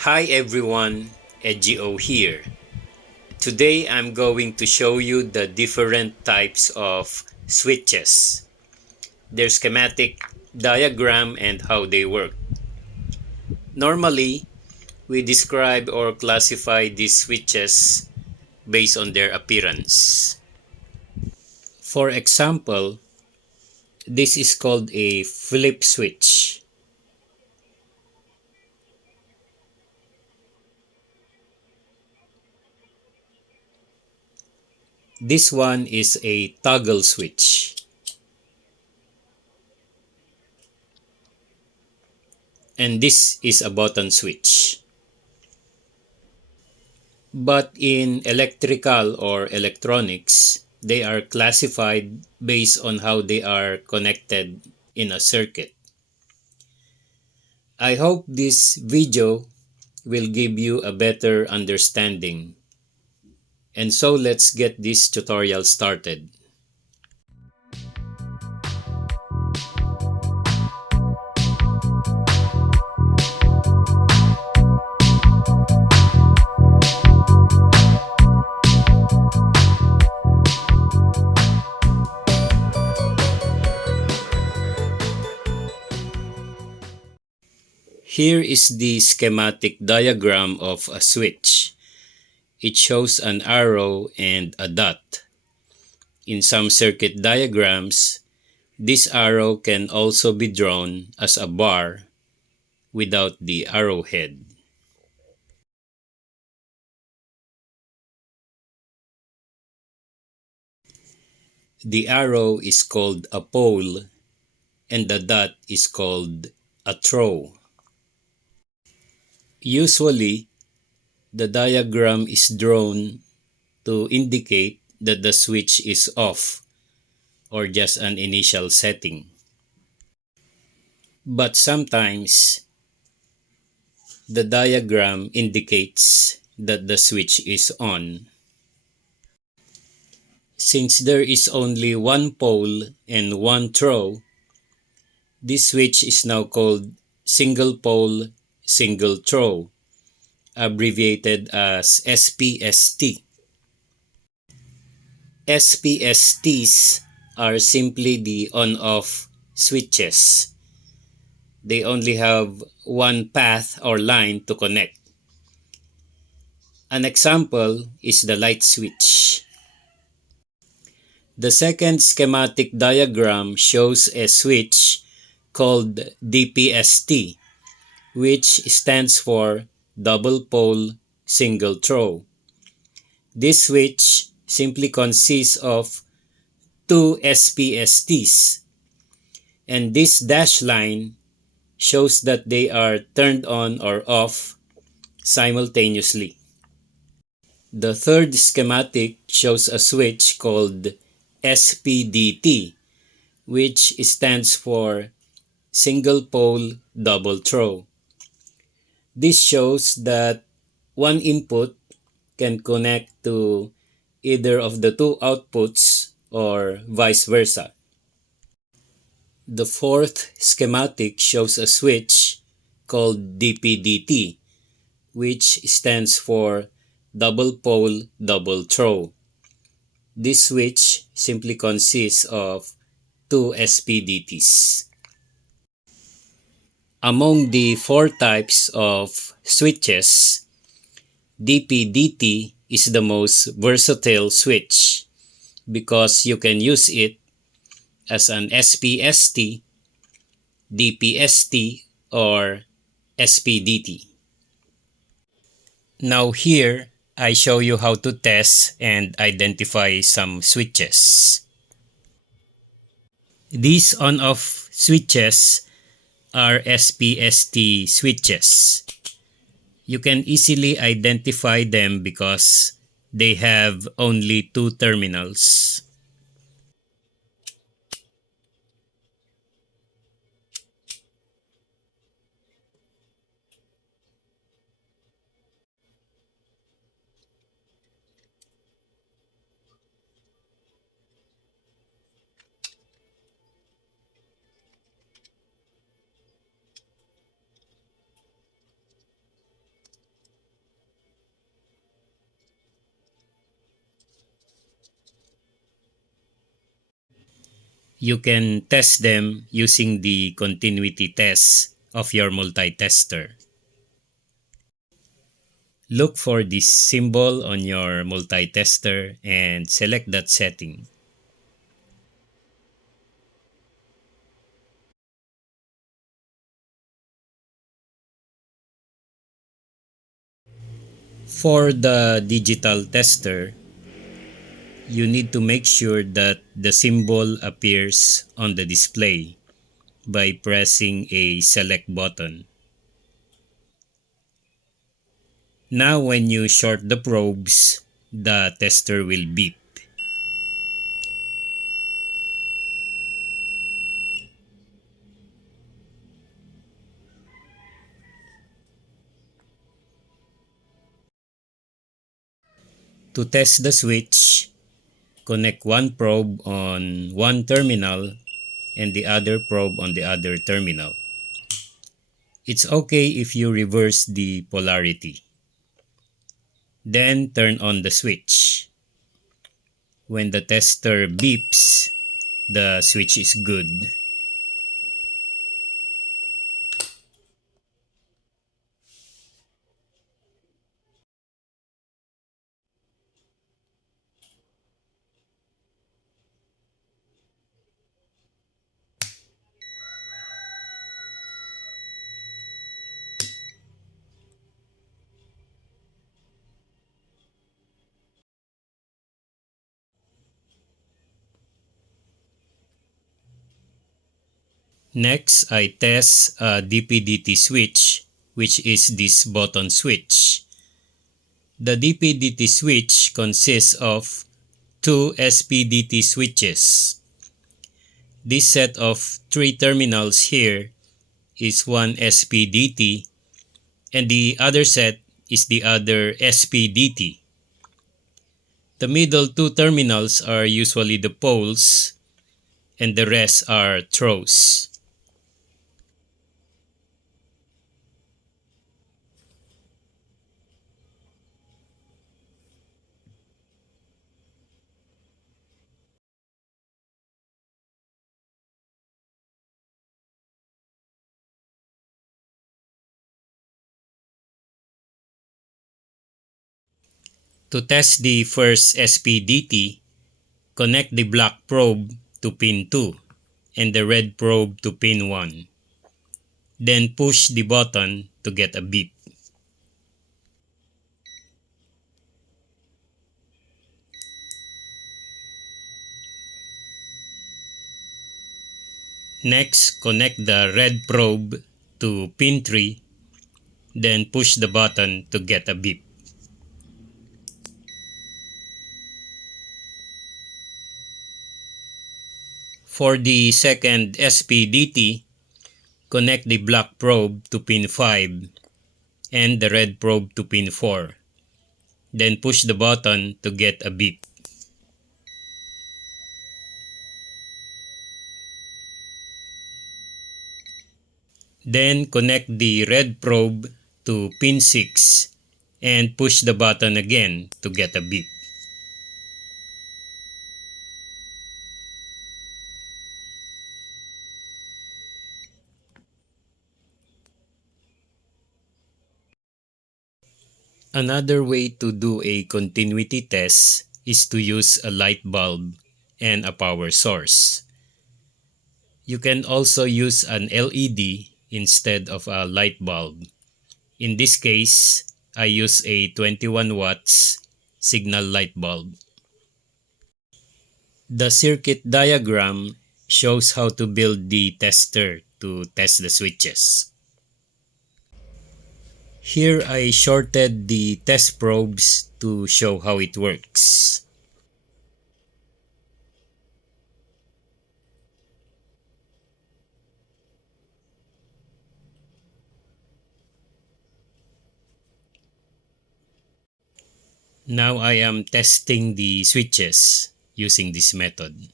Hi everyone, EdGO here. Today I'm going to show you the different types of switches, their schematic diagram and how they work. Normally, we describe or classify these switches based on their appearance. For example, this is called a flip switch. This one is a toggle switch. And this is a button switch. But in electrical or electronics, they are classified based on how they are connected in a circuit. I hope this video will give you a better understanding. And so let's get this tutorial started. Here is the schematic diagram of a switch. It shows an arrow and a dot. In some circuit diagrams, this arrow can also be drawn as a bar without the arrowhead. The arrow is called a pole and the dot is called a throw. Usually, the diagram is drawn to indicate that the switch is off or just an initial setting. But sometimes, the diagram indicates that the switch is on. Since there is only one pole and one throw, this switch is now called single pole, single throw, abbreviated as SPST. SPSTs are simply the on-off switches. They only have one path or line to connect. An example is the light switch. The second schematic diagram shows a switch called DPST, which stands for double pole single throw. This switch simply consists of two SPSTs, and this dashed line shows that they are turned on or off simultaneously. The third schematic shows a switch called SPDT, which stands for single pole double throw. This shows that one input can connect to either of the two outputs or vice versa. The fourth schematic shows a switch called DPDT, which stands for double pole double throw. This switch simply consists of two SPDTs. Among the four types of switches, DPDT is the most versatile switch because you can use it as an SPST, DPST, or SPDT. Now here, I show you how to test and identify some switches. These on-off switches are SPST switches. You can easily identify them because they have only two terminals. You can test them using the continuity test of your multi-tester. Look for this symbol on your multi-tester and select that setting. For the digital tester, you need to make sure that the symbol appears on the display by pressing a select button. Now when you short the probes, the tester will beep. To test the switch, connect one probe on one terminal and the other probe on the other terminal. It's okay if you reverse the polarity. Then turn on the switch. When the tester beeps, the switch is good. Next, I test a DP-DT switch, which is this button switch. The DP-DT switch consists of two SPDT switches. This set of three terminals here is one SPDT and the other set is the other SPDT. The middle two terminals are usually the poles and the rest are throws. To test the first SPDT, connect the black probe to pin 2 and the red probe to pin 1. Then push the button to get a beep. Next, connect the red probe to pin 3, then push the button to get a beep. For the second SPDT, connect the black probe to pin 5 and the red probe to pin 4. Then push the button to get a beep. Then connect the red probe to pin 6 and push the button again to get a beep. Another way to do a continuity test is to use a light bulb and a power source. You can also use an LED instead of a light bulb. In this case, I use a 21 watts signal light bulb. The circuit diagram shows how to build the tester to test the switches. Here I shorted the test probes to show how it works. Now I am testing the switches using this method.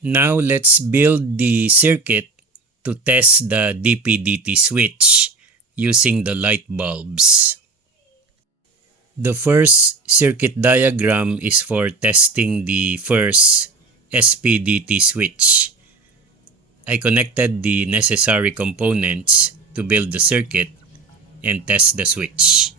Now let's build the circuit to test the DP-DT switch using the light bulbs. The first circuit diagram is for testing the first SPDT switch. I connected the necessary components to build the circuit and test the switch.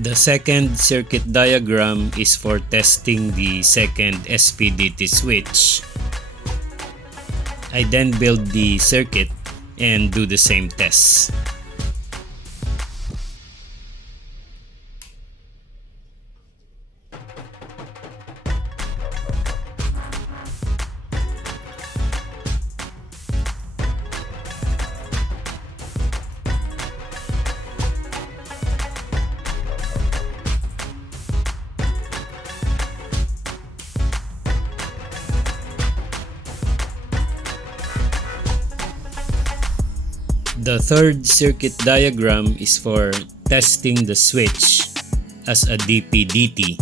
The second circuit diagram is for testing the second SPDT switch. I then build the circuit and do the same tests. The third circuit diagram is for testing the switch as a DP-DT.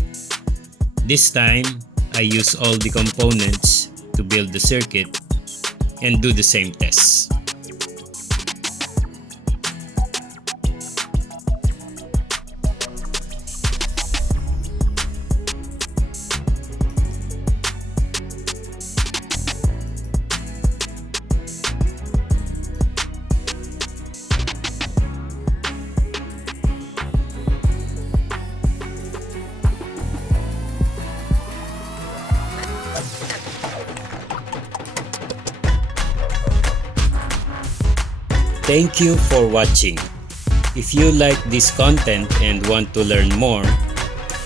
This time, I use all the components to build the circuit and do the same tests. Thank you for watching. If you like this content and want to learn more,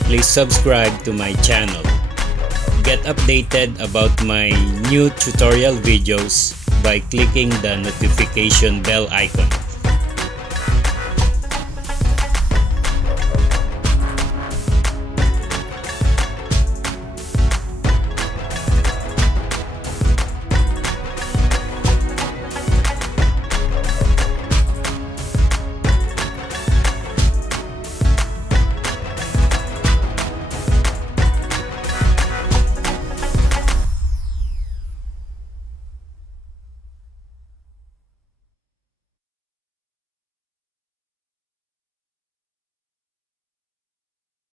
please subscribe to my channel. Get updated about my new tutorial videos by clicking the notification bell icon.